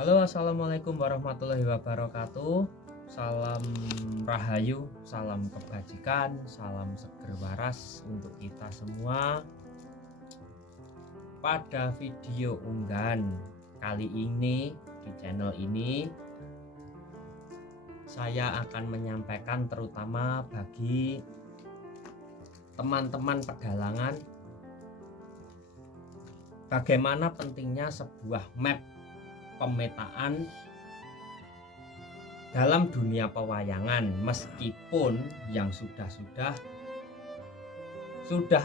Halo, assalamualaikum warahmatullahi wabarakatuh. Salam rahayu, salam kebajikan, salam seger waras untuk kita semua. Pada video unggahan kali ini di channel ini, saya akan menyampaikan terutama bagi teman-teman pedalangan bagaimana pentingnya sebuah map pemetaan dalam dunia pewayangan, meskipun yang sudah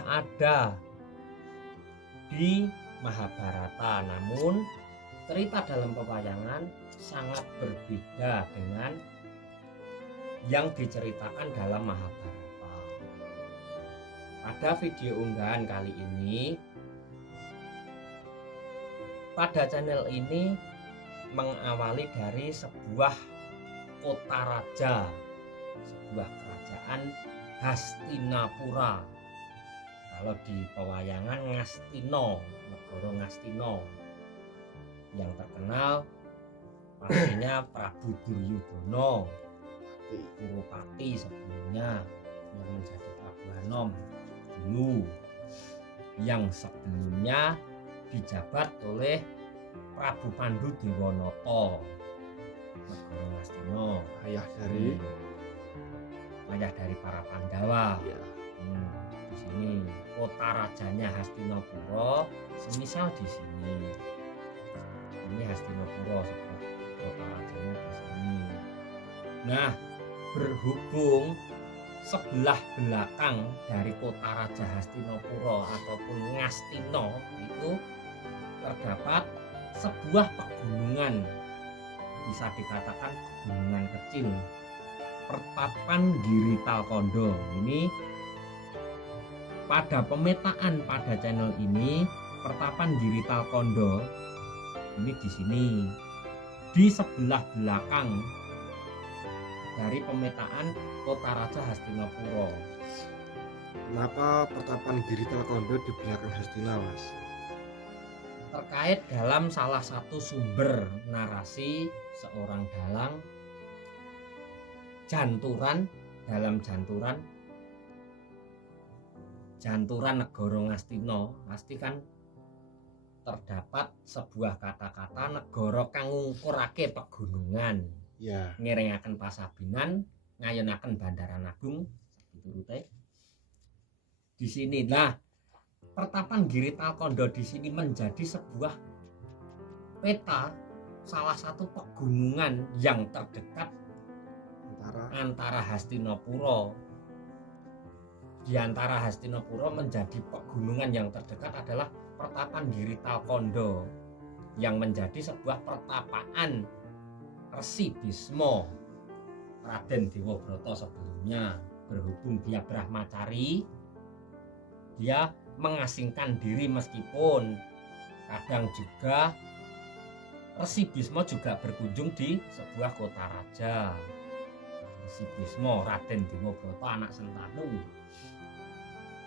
ada di Mahabharata, namun cerita dalam pewayangan sangat berbeda dengan yang diceritakan dalam Mahabharata. Pada video unggahan kali ini, pada channel ini mengawali dari sebuah kota raja, sebuah kerajaan Hastinapura. Kalau di pewayangan Ngastino, negara Ngastino. Yang terkenal pastinya Prabu Duryudono, Kurupati sebelumnya yang menjadi Prabu Anom dulu, yang sebelumnya dijabat oleh Prabu Pandu Dewanata, negara Ngastino, ayah dari para Pandawa. Ya. Di sini kota rajanya Hastinapura, semisal di sini. Ini Hastinapura, kota rajanya di sini. Nah, berhubung sebelah belakang dari kota raja Hastinapura ataupun Ngastino itu terdapat sebuah pegunungan, bisa dikatakan pegunungan kecil, Pertapan Giri Talkondo. Ini pada pemetaan pada channel ini, Pertapan Giri Talkondo ini di sini, di sebelah belakang dari pemetaan kota raja Hastinapura. Kenapa Pertapan Giri Talkondo di belakang Hastina, Mas? Terkait dalam salah satu sumber narasi seorang dalang dalam janturan negara Ngastino, pasti kan terdapat sebuah kata-kata negara kang ngungkurake pegunungan, Ya. ngiringaken pasabinan, ngayonaken Bandaran Agung, diturute di sini. Nah, Pertapan Giri Talkondo di sini menjadi sebuah peta salah satu pegunungan yang terdekat antara Hastinapura. Di antara Hastinapura menjadi pegunungan yang terdekat adalah Pertapan Giri Talkondo, yang menjadi sebuah pertapaan Resi Bisma Raden Dewabrata sebelumnya. Berhubung dia Brahmacari, dia mengasingkan diri, meskipun kadang juga Resi Bisma juga berkunjung di sebuah kota raja. Resi Bisma Raden Dewabrata anak Sentanu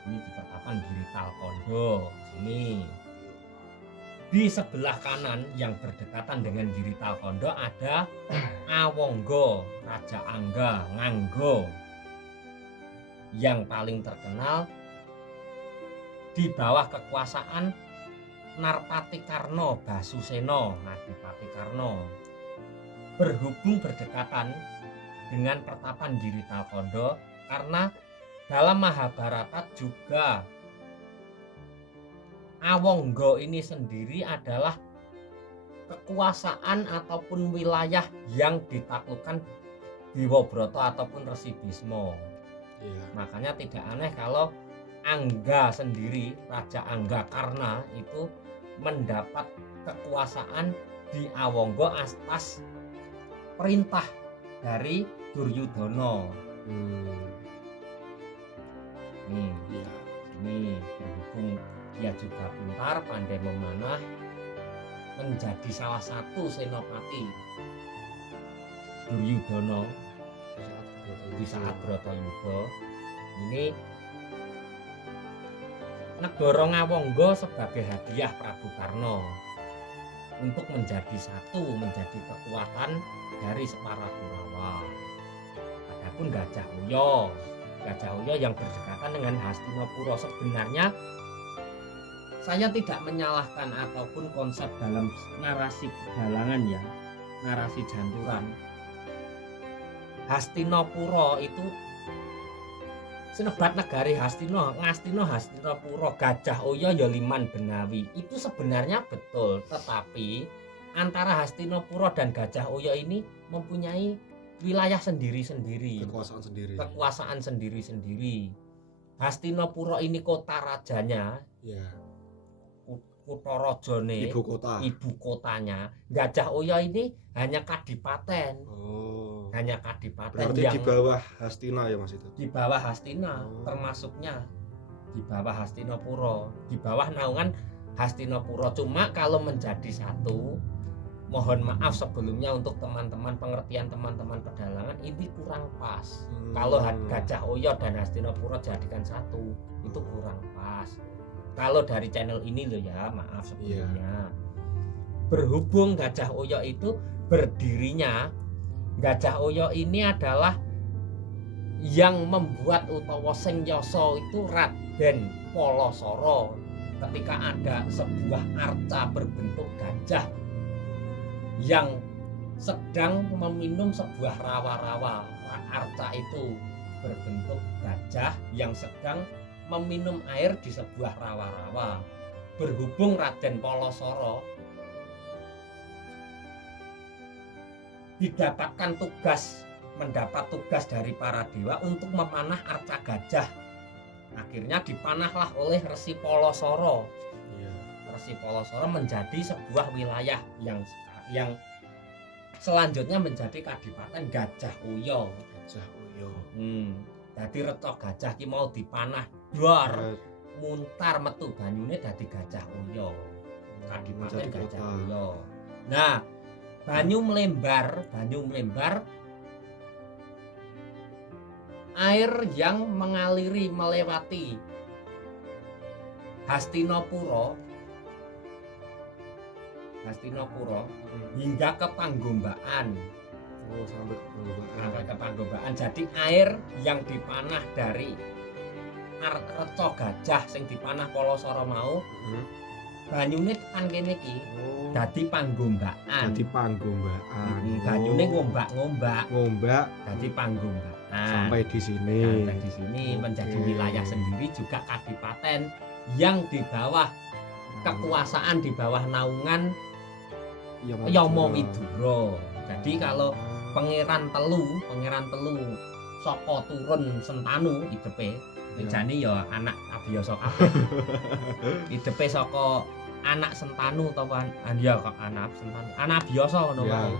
ini di Pertapan Giri Talkondo sini. Di sebelah kanan yang berdekatan dengan Giri Talkondo ada Awangga, Raja Angga Ngangga, yang paling terkenal di bawah kekuasaan Narpati Karna Basusena, Adipati Karna. Berhubung berdekatan dengan Pertapan Giri Talkondo karena dalam Mahabharata juga Awangga ini sendiri adalah kekuasaan ataupun wilayah yang ditaklukkan Dewabrata ataupun Resi Bisma. Ya. Makanya tidak aneh kalau Angga sendiri, Raja Angga Karna itu mendapat kekuasaan di Awangga atas perintah dari Duryudono. Ini berhubung dia juga pintar, pandai memanah, menjadi salah satu senopati Duryudono di saat Bratayuda. Ini negara Ngawangga sebagai hadiah Prabu Karna. untuk menjadi satu, menjadi kekuatan dari para Kurawa. Adapun Gajah Uya yang berdekatan dengan Hastinapura, sebenarnya saya tidak menyalahkan ataupun konsep dalam narasi pedalangan ya, narasi janturan. Hastinapura itu senebat negari Ngastina Hastinapura, Gajah Uya ya liman Benawi. Itu sebenarnya betul, tetapi antara Hastinapura dan Gajah Uya ini mempunyai wilayah sendiri-sendiri, kekuasaan sendiri-sendiri. Hastinapura ini kota rajanya, ya, kota rajane, ibu kotanya. Gajah Uya ini hanya kadipaten. Hanya kadipaten. Berarti yang di bawah Hastina ya Mas itu. Di bawah Hastina, termasuknya di bawah Hastinapura, di bawah naungan Hastinapura. Cuma kalau menjadi satu, mohon maaf sebelumnya untuk teman-teman, pengertian teman-teman pedalangan ini kurang pas. Kalau Gajah Uya dan Hastinapura jadikan satu, itu kurang pas. Kalau dari channel ini loh ya, maaf sebelumnya. Berhubung Gajah Uya itu berdirinya, Gajah Uya ini adalah yang membuat utawa sing yasa itu Raden Palasara. Ketika ada sebuah arca berbentuk gajah yang sedang meminum sebuah rawa-rawa, arca itu berbentuk gajah yang sedang meminum air di sebuah rawa-rawa. Berhubung Raden Palasara mendapat tugas dari para dewa untuk memanah arca gajah. Akhirnya dipanahlah oleh Resi Palasara. Resi Palasara menjadi sebuah wilayah yang selanjutnya menjadi kadipaten Gajah Uya. Dadi reca gajah ki mau dipanah dor muntar metu banyune dadi Gajah Uya. Kadipaten Gajah Uya. Nah, banyu melembar, air yang mengaliri melewati Hastinapura hingga ke Panggombaan. Sampai ke Panggombaan. Jadi air yang dipanah dari reca gajah sing dipanah Palasara mau, banyune tekan kene iki dadi Panggombaan. Banyune ngombak dadi Panggombaan. Sampai di sini menjadi wilayah sendiri, juga kadipaten yang di bawah kekuasaan, di bawah naungan Yamawidura. Jadi kalau pangeran telu saka turun Sentanu idepe, jane ya anak abiyasa kabeh. Idepe saka anak Sentanu utawa ya kok anak Sentanu. Anak abiyasa ngono wae.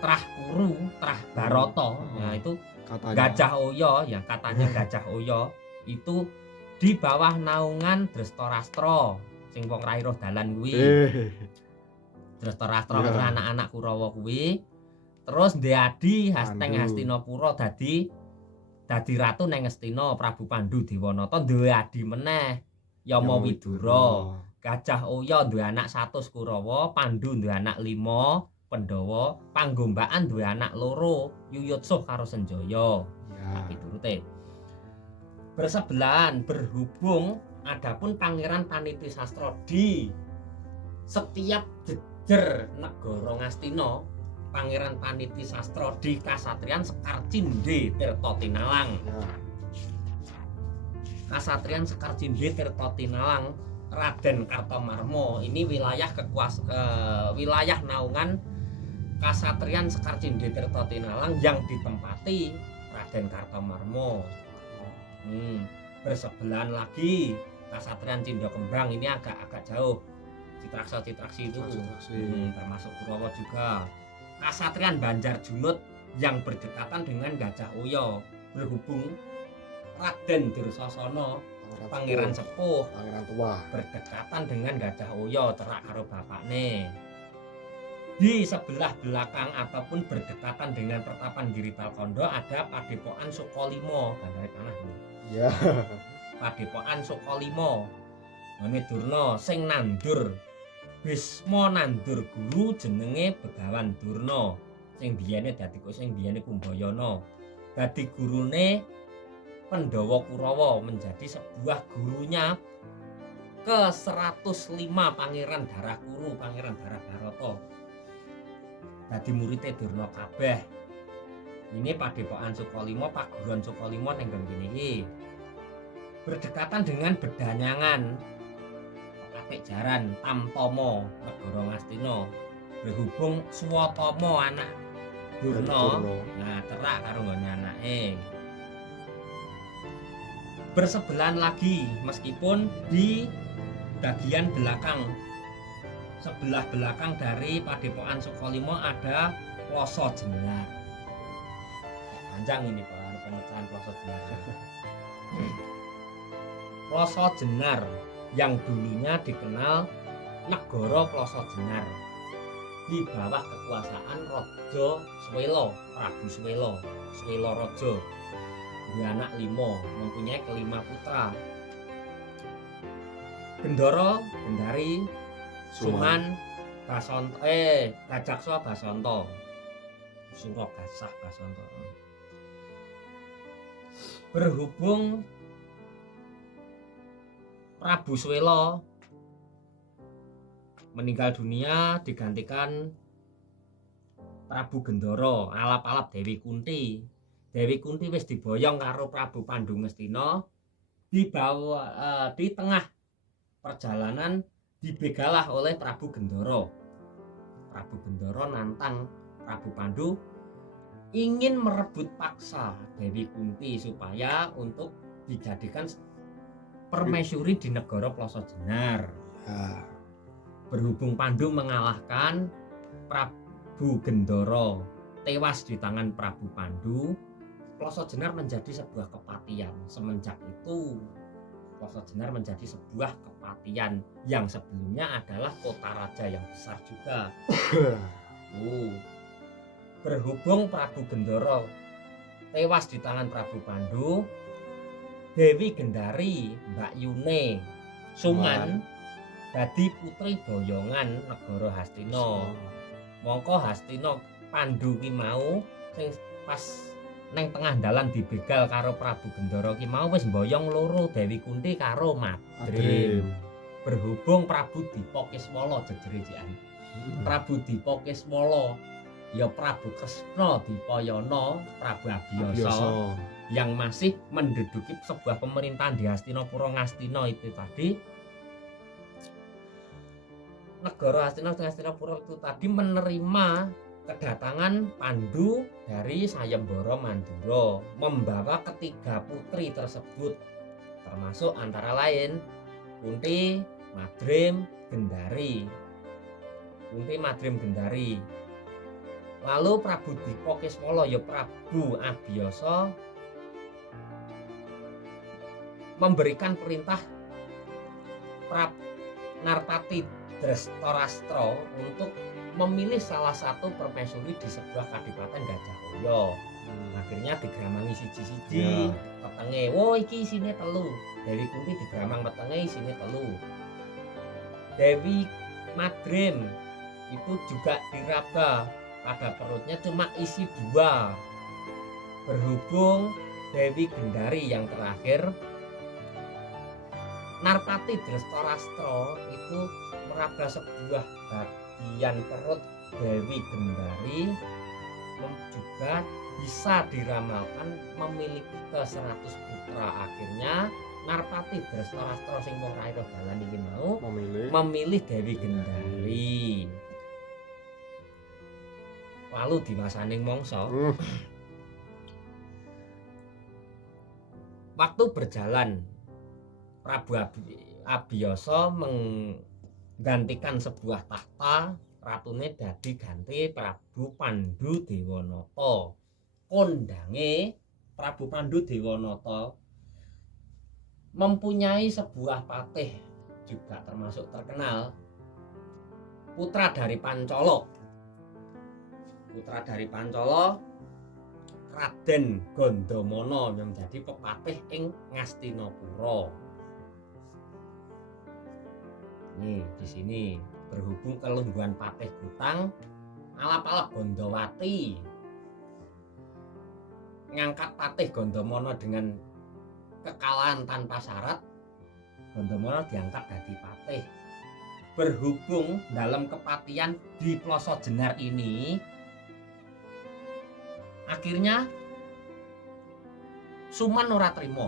Trah Kuru, Trah Barata. Nah, itu katanya. Gajah Uya yang katanya Gajah Uya itu di bawah naungan Drestarstra sing wong ra iruh dalan kuwi. Drestarstra anak-anak Kurawa kuwi. Terus Ndadi Hastinapura dadi ratu neng Ngastina. Prabu Pandhu Dewanata duwe adi meneh Yamawidura. Gajah Uya duwe anak 100 Kurawa, Pandhu duwe anak 5 Pandhawa, Panggombaan duwe anak 2 Yuyutsuh karo Sanjaya. Nah, piturute. Bersebelahan, berhubung adapun Pangeran Panitisastra di setiap jejer negara Ngastina, Pangeran Panitisastra di Kasatriyan Sekar Cindhe Tirta Tinalang. Kasatriyan Sekar Cindhe Tirta Tinalang, Raden Kartamarma ini wilayah wilayah naungan Kasatriyan Sekar Cindhe Tirta Tinalang yang ditempati Raden Kartamarma. Bersebelahan lagi Kasatriyan Cindha Kembang, ini agak jauh. Citraksa-Citraksi itu termasuk Kurawa juga. Kasatriyan Banjarjunut yang berdekatan dengan Gajah Uya. Berhubung Raden Dursasana Pangeran Sepuh, Pangeran Tua, berdekatan dengan Gajah Uya, cerak karo bapakne. Di sebelah belakang ataupun berdekatan dengan Pertapan Giritalkondo ada Padepokan Sukolimo, Bandari Panah. Ya. Padepokan Sukolimo. Ngene Durna sing nandur Bisma nandur guru jenenge Begawan Durna sing biyene Kumbayana. Dadi gurune Pandhawa Kurawa, menjadi sebuah gurunya ke-105 Pangeran Darakuru, Pangeran Darabarata. Dadi muridé Durna kabeh. Ini Padepokan Sukolimo, Paguron Sukolimo ning kene iki. Berdekatan dengan Bedanyangan, Apik Jaran, Tamtama, Negara Ngastina. Berhubung Swatama anak Durna, nah cerak karo nggone anake. Bersebelahan lagi, meskipun di bagian belakang, sebelah belakang dari Padepokan Sukolimo ada Ploso Jenar. Panjang ini Pak, pemecahan Ploso Jenar. Ploso Jenar yang dulunya dikenal Negara Ploso Jenar di bawah kekuasaan Raja Swela, Prabu Swela, Swela Raja. Dia anak 5, mempunyai kelima putra. Gendara, Gendari, Suman, Basanta, Gajaksa Basanta. Sura Gasah Basanta. Berhubung Prabu Swela meninggal dunia, digantikan Prabu Gendara, alap-alap Dewi Kunti. Dewi Kunti wis diboyong karo Prabu Pandhu Ngastina, di tengah perjalanan dibegalah oleh Prabu Gendara. Prabu Gendara nantang Prabu Pandhu ingin merebut paksa Dewi Kunti supaya untuk dijadikan permaisuri di negara Ploso Jenar. Ya. Berhubung Pandhu mengalahkan Prabu Gendara, tewas di tangan Prabu Pandhu, Ploso Jenar menjadi sebuah kepatian. Semenjak itu Ploso Jenar menjadi sebuah kepatian yang sebelumnya adalah kota raja yang besar juga. Berhubung Prabu Gendara tewas di tangan Prabu Pandhu, Dewi Gendari Mbak Yune Suman dadi putri boyongan negara Hastina. Mongko Hastina Pandhu ki mau sing pas neng tengah dalan dibegal karo Prabu Gendara ki mau wis mboyong loro Dewi Kunti karo Madrim. Berhubung Prabu Dipa Kiswala jejere cikan. Prabu Dipa Kiswala ya Prabu Kresna Dipayana, Prabu Abiyasa yang masih menduduki sebuah pemerintahan di Hastinapura Ngastina itu tadi. Negara Hastinapura itu tadi menerima kedatangan Pandhu dari Sayembara Mandura membawa ketiga putri tersebut, termasuk antara lain Kunti, Madrim, Gendari. Kunti, Madrim, Gendari. Lalu Prabu Dipa Kiswala ya Prabu Abiyasa memberikan perintah Narpati Drestarstra untuk memilih salah satu permaisuri di sebuah kadipaten Gajahhoya. Akhirnya digramangi siji-siji, petenge, "Wo iki isine telu." Dewi Kunti digramang petenge isine telu. Dewi Madrim itu juga diraba, pada perutnya cuma isi 2. Berhubung Dewi Gendari yang terakhir, Narpati Drestarstra itu meraba sebuah bagian perut Dewi Gendari, juga bisa diramalkan memiliki ke-100 putra. Akhirnya Narpati Drestarstra sing wong raira dalan iki mau memilih Dewi Gendari. Lalu diwasaning mangsa. Waktu berjalan, Prabu Abiyasa menggantikan sebuah tahta, ratune dadi ganti Prabu Pandhu Dewanata. Kondange Prabu Pandhu Dewanata mempunyai sebuah patih juga termasuk terkenal, putra dari Pancala. Putra dari Pancala, Raden Gandamana yang menjadi pepatih ing Ngastinapura. Nih di sini berhubung kelungguhan Patih Gutang, alap-alap Gondowati ngangkat Patih Gondomono dengan kekalahan tanpa syarat. Gondomono diangkat jadi patih. Berhubung dalam kepatian di Ploso Jenar ini, akhirnya Suman ora terima,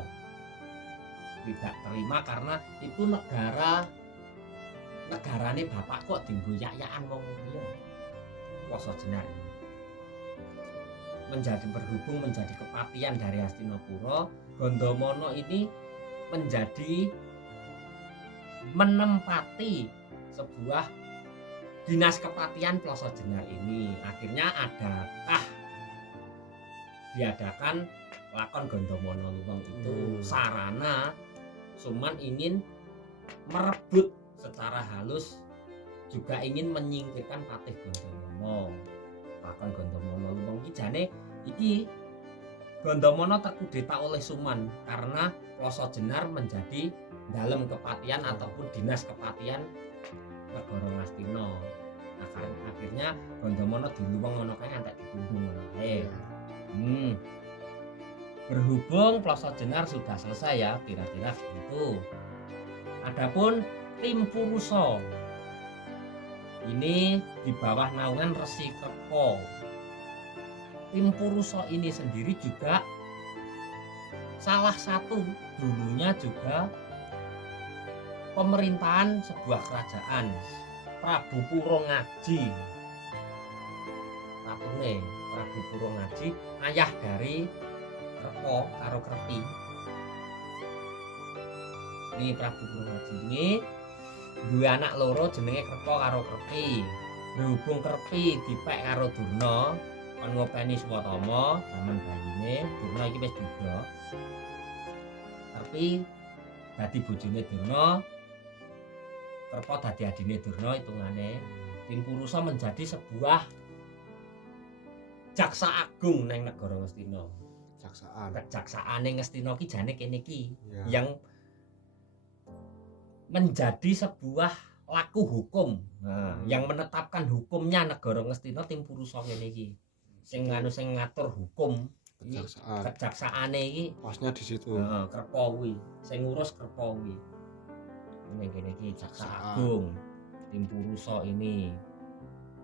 tidak terima karena itu negarane bapak kok digoyak-yakan wong liya. Ploso Jenar ini berhubung menjadi kepatian dari Hastinapura, Gondomono ini menjadi menempati sebuah dinas kepatian Ploso Jenar ini. Akhirnya diadakan lakon Gondomono Luweng itu sarana Suman ingin merebut secara halus, juga ingin menyingkirkan Patih Gondomono. Lakon Gondomono Luweng iki jane iki Gondomono terkudeta oleh Suman karena Ploso Jenar menjadi dalam kepatian ataupun dinas kepatian Negara Ngastina. Akhirnya Gondomono diluweng ngono kae ngantek ditundung ngono kae. Berhubung Ploso Jenar sudah selesai ya, kira-kira begitu. Adapun Tim Purusa ini di bawah naungan Resi Kerpo. Tim Purusa ini sendiri juga salah satu dulunya juga pemerintahan sebuah kerajaan Prabu Purongaji. Prabu Purongaji, ayah dari Kerpo karo Krepi. Ini Prabu Purongaji ini dua anak loro jenenge Kerpo karo Krepi. Berhubung Krepi dipek karo Durna, kon ngopeni Swatama jaman bayine, Durna iki wis duda. Krepi dadi bojone Durna, Kerpo dadi adine Durna hitungane. Tim Purusa menjadi sebuah jaksa agung neng negara Ngastina. Kejaksaane Ngastina ki jane kene iki yang menjadi sebuah laku hukum. Yang menetapkan hukumnya negara Ngastina Tim Purusa ngene iki. Sing ngatur hukum kejaksaane iki posnya di situ. Kerpo kuwi, sing ngurus Kerpo kuwi. Ning kene iki jaksa agung Tim Purusa ini.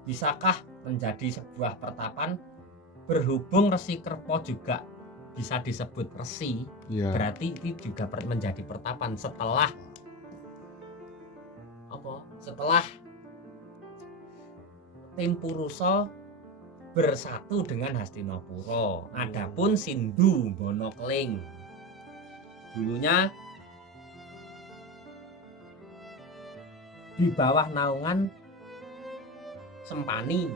Bisakah menjadi sebuah pertapan? Berhubung Resi Kerpo juga bisa disebut resi, berarti itu juga menjadi pertapan setelah Tim Purusa bersatu dengan Hastinapura. Adapun Sindhu Bono Keling dulunya di bawah naungan Sempani,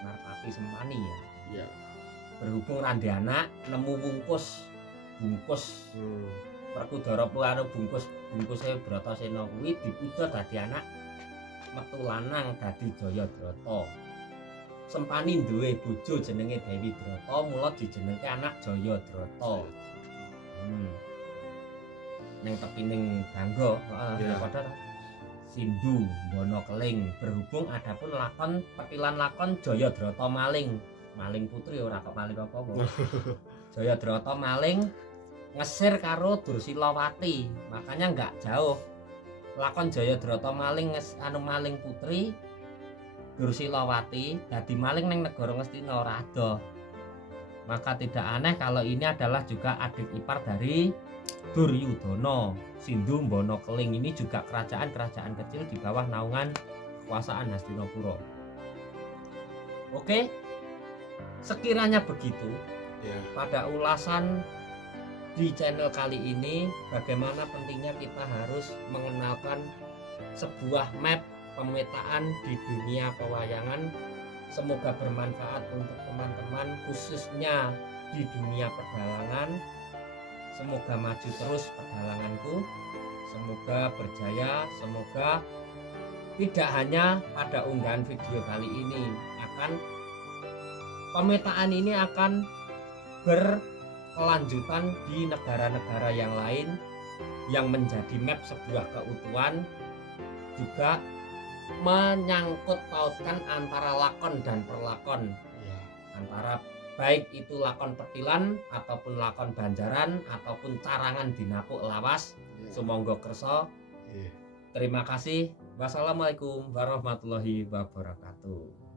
Narpati Sempani ya. Berhubung randhe anak nemu bungkus Werkudara karo bungkuse Bratasena kuwi dipuja dadi anak metu lanang dadi Jayadrata. Sempani duwe bojo jenenge Dewi Drata, mula dijenengke anak Jayadrata. Ning tepining Dangga, padha Sindhu Bono Keling. Berhubung adapun petilan lakon Jayadrata maling putri ora kok maling apa-apa. Jayadrata maling ngesir karo Dursilawati, makanya enggak jauh lakon Jayadrata maling maling putri Dursilawati dadi maling ning negara Ngastina ora ada. Maka tidak aneh kalau ini adalah juga adik ipar dari Duryudana. Sindhu Bono Keling ini juga kerajaan-kerajaan kecil di bawah naungan kekuasaan Hastinapura. Oke, sekiranya begitu pada ulasan di channel kali ini, bagaimana pentingnya kita harus mengenalkan sebuah map pemetaan di dunia pewayangan. Semoga bermanfaat untuk teman-teman, khususnya di dunia pedalangan. Semoga maju terus pedalanganku, semoga berjaya, semoga tidak hanya pada unggahan video kali ini, pemetaan ini akan berkelanjutan di negara-negara yang lain yang menjadi map sebuah keutuhan, juga menyangkut pautkan antara lakon dan perlakon, Iya. antara baik itu lakon petilan ataupun lakon banjaran ataupun carangan dinapuk lawas. Iya. Sumangga kersa. Iya. Terima kasih. Wassalamualaikum warahmatullahi wabarakatuh.